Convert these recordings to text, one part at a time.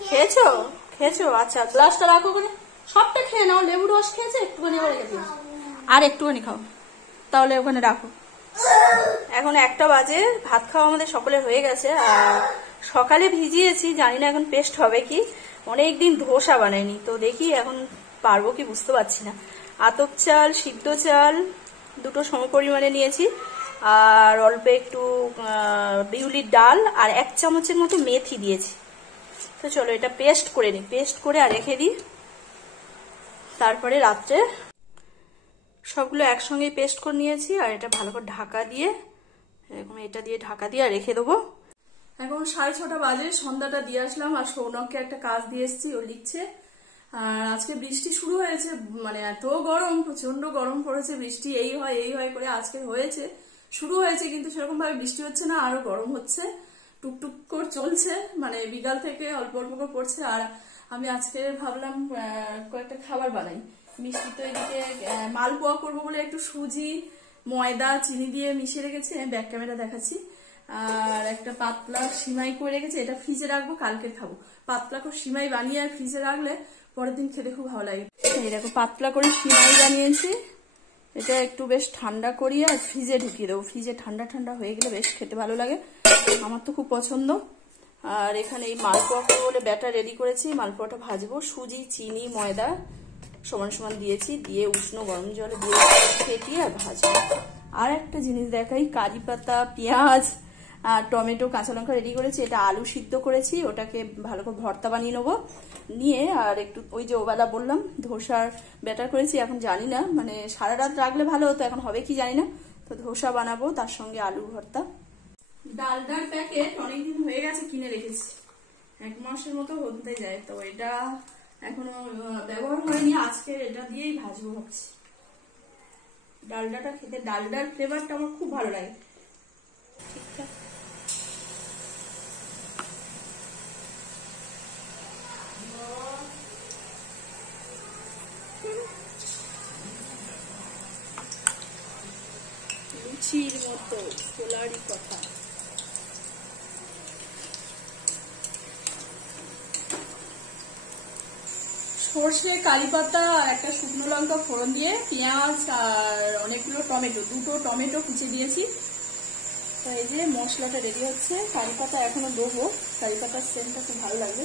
খেয়েছো? খেয়েছো? আচ্ছা, গ্লাসটা রাখো করে সবটা খেয়ে নাও। লেবু রস খেয়েছে, একটুখানি আবার রেখে দিও, আর একটুখানি খাও, তাহলে ওখানে রাখো। এখন 1টা বাজে, ভাত খাওয়া আমাদের সকলের হয়ে গেছে। আর সকালে ভিজিয়েছি, জানি না এখন পেস্ট হবে কি। অনেকদিন ধোসা বানাইনি, তো দেখি এখন পারবো কি বুঝতে পারছি না। আতপ চাল, সিদ্ধ চাল দুটো সমপরিমাণে নিয়েছি, আর অল্প একটু বিউলির ডাল, আর 1 চামচের মতো মেথি দিয়েছি। তো চলো এটা পেস্ট করে নিই, পেস্ট করে আর রেখে দিই। তারপরে রাত্রে সবগুলো একসঙ্গে পেস্ট করে নিয়েছি, আর এটা ভালো করে ঢাকা দিয়ে, এরকম এটা দিয়ে ঢাকা দিয়ে রেখে দেবো। এখন 6:30 বাজে, সন্ধ্যাটা দিয়ে আসলাম, আর সৌনককে একটা কাজ দিয়ে এসেছি, ও লিখছে। আর আজকে বৃষ্টি শুরু হয়েছে, মানে এত গরম, প্রচন্ড গরম পড়েছে। বৃষ্টি এই হয় করে আজকে হয়েছে, শুরু হয়েছে, কিন্তু সেরকম ভাবে বৃষ্টি হচ্ছে না, আরো গরম হচ্ছে, টুকটুক করে চলছে, মানে বিকাল থেকে অল্প অল্প করে পড়ছে। আর আমি আজকে ভাবলাম কয়েকটা খাবার বানাই। মিষ্টি তো এদিকে মালপোয়া করবো বলে একটু সুজি, ময়দা, চিনি দিয়ে মিশিয়ে রেখেছি, ব্যাক ক্যামেরা দেখাচ্ছি। আর একটা পাতলা সিমাই করে রেখেছি, এটা ফ্রিজে রাখবো, কালকে খাবো। পাতলা করে সিমাই বানিয়ে আর ফ্রিজে রাখলে পরের দিন খেতে খুব ভালো লাগে। এই দেখো পাতলা করে সিমাই বানিয়েছি, এটা একটু বেশ ঠান্ডা করিয়ে আর ফ্রিজে ঢুকিয়ে দেবো। ফ্রিজে ঠান্ডা ঠান্ডা হয়ে গেলে বেশ খেতে ভালো লাগে, আমার তো খুব পছন্দ। আর এখানে এই মালপোয়া করবো বলে ব্যাটার রেডি করেছি, মালপোয়াটা ভাজবো। সুজি, চিনি, ময়দা সমান সমান দিয়েছি, দিয়ে উষ্ণ গরম জলে দিয়ে ফেটিয়ে আর ভাজবো। আর একটা জিনিস দেখাই, কারি পাতা, পেঁয়াজ আর টমেটো, কাঁচা লঙ্কা রেডি করেছি। এটা আলু সিদ্ধ করেছি, ওটাকে ভালো করে ভর্তা বানিয়ে নেবো। নিয়ে আর একটু ওই যে ওবেলা বললাম ধোসার ব্যাটার করেছি, এখন জানি না, মানে সারা রাত রাখলে ভালো হতো, এখন হবে কি জানি না। তো ধোসা বানাবো, তার সঙ্গে আলু ভর্তা। ডালডার প্যাকেট অনেকদিন হয়ে গেছে, কিনে রেখেছি, 1 মাসের মতো হতে যায়। তো এটা এখনো ব্যবহার হয়নি, আজকে এটা দিয়েই ভাজবো ভাবছি। ডালডাটা খেতে, ডালডার ফ্লেভারটা আমার খুব ভালো লাগে। ঠিকঠাক লুচির মতো, পোলারই কথা। সর্ষে, কারি পাতা, একটা শুকনো লঙ্কা ফোড়ন দিয়ে, পেঁয়াজ আর অনেকগুলো টমেটো, 2টো টমেটো কুচি দিয়েছি। তো এই যে মশলাটা রেডি হচ্ছে। কারি পাতা এখনো দেবো, কারি পাতার সেন্টটা খুব ভালো লাগবে।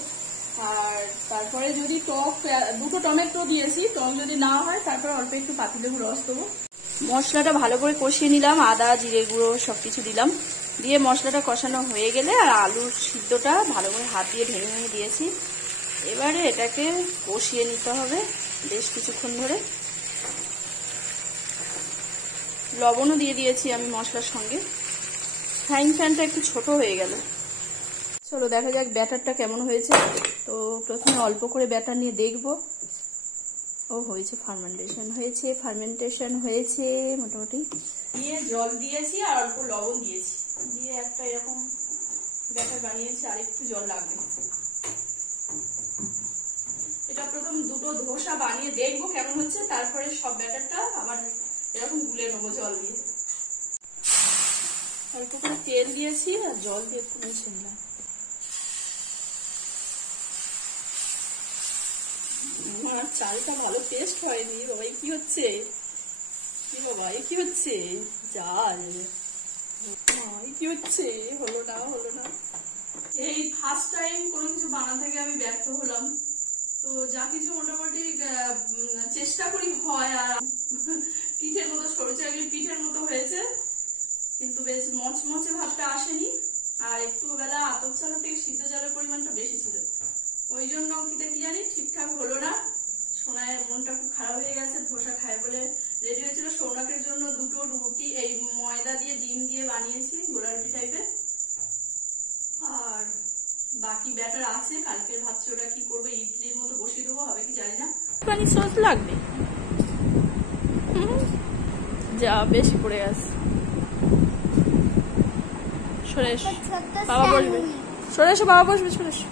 আর তারপরে যদি টক, 2টো টমেটো দিয়েছি, টক যদি না হয় তারপরে অল্প একটু পাতিলেবুর রস দেবো। মশলাটা ভালো করে কষিয়ে নিলাম, আদা, জিরে গুঁড়ো সবকিছু দিলাম। দিয়ে মশলাটা কষানো হয়ে গেলে আর আলুর সিদ্ধটা ভালো করে হাত দিয়ে ভেঙে ভেঙে দিয়েছি। এবারে এটাকে কষিয়ে নিতে হবে বেশ কিছুক্ষণ ধরে। লবণও দিয়ে দিয়েছি আমি মশলার সঙ্গে। ফ্রাইং প্যানটা একটু ছোট হয়ে গেল। চলো দেখা যাক ব্যাটারটা কেমন হয়েছে। তো প্রথমে অল্প করে ব্যাটার নিয়ে দেখবো। ও হয়েছে, ফার্মেন্টেশন হয়েছে মোটামুটি। দিয়ে জল দিয়েছি আর অল্প লবণ দিয়েছি, দিয়ে একটা এরকম ব্যাটার বানিয়েছি, আর একটু জল লাগবে। এটা প্রথম 2টো ধোসা বানিয়ে দেখবো কেমন হচ্ছে, তারপরে সব ব্যাটারটা আবার এরকম গুলে নেবো জল দিয়ে। অল্প করে তেল দিয়েছি আর জল দিয়ে একটু মুছে নিলাম। চালটা ভালো পেস্ট হয়নি বাবাই, কি হচ্ছে কি বাবা, কি হচ্ছে, যা কি হচ্ছে, হলো না। এই ফার্স্ট টাইম কোনো কিছু বানাতে থেকে আমি ব্যর্থ হলাম। তো যা কিছু মোটামুটি চেষ্টা করি হয়, আর পিঠের মতো, সরু চাকলির পিঠের মতো হয়েছে, কিন্তু বেশ মচমচে ভাবটা আসেনি। আর একটু বেলা আতপ চালের থেকে সিদ্ধ চালের পরিমাণটা বেশি ছিল, ওই জন্য কি জানি ঠিকঠাক হলো না। সোনায়ের মনটা খুব খারাপ হয়ে গেছে, ধোসা খায় বলে রেডি হয়েছিল। সোনাকের জন্য 2টো রুটি এই ময়দা দিয়ে ডিম দিয়ে বানিয়েছি, গোলা রুটি টাইপের। আর বাকি ব্যাটার আছে, কালকে ভাবছি ওটা কি করবো, ইডলির মতো বসিয়ে দেবো, হবে কি জানি না। পানি সস লাগবে, যা বেশি পড়ে গেছে। সরে এসো, বাবা বসবে, সরে এসো, বাবা বসবে, সরে এসো।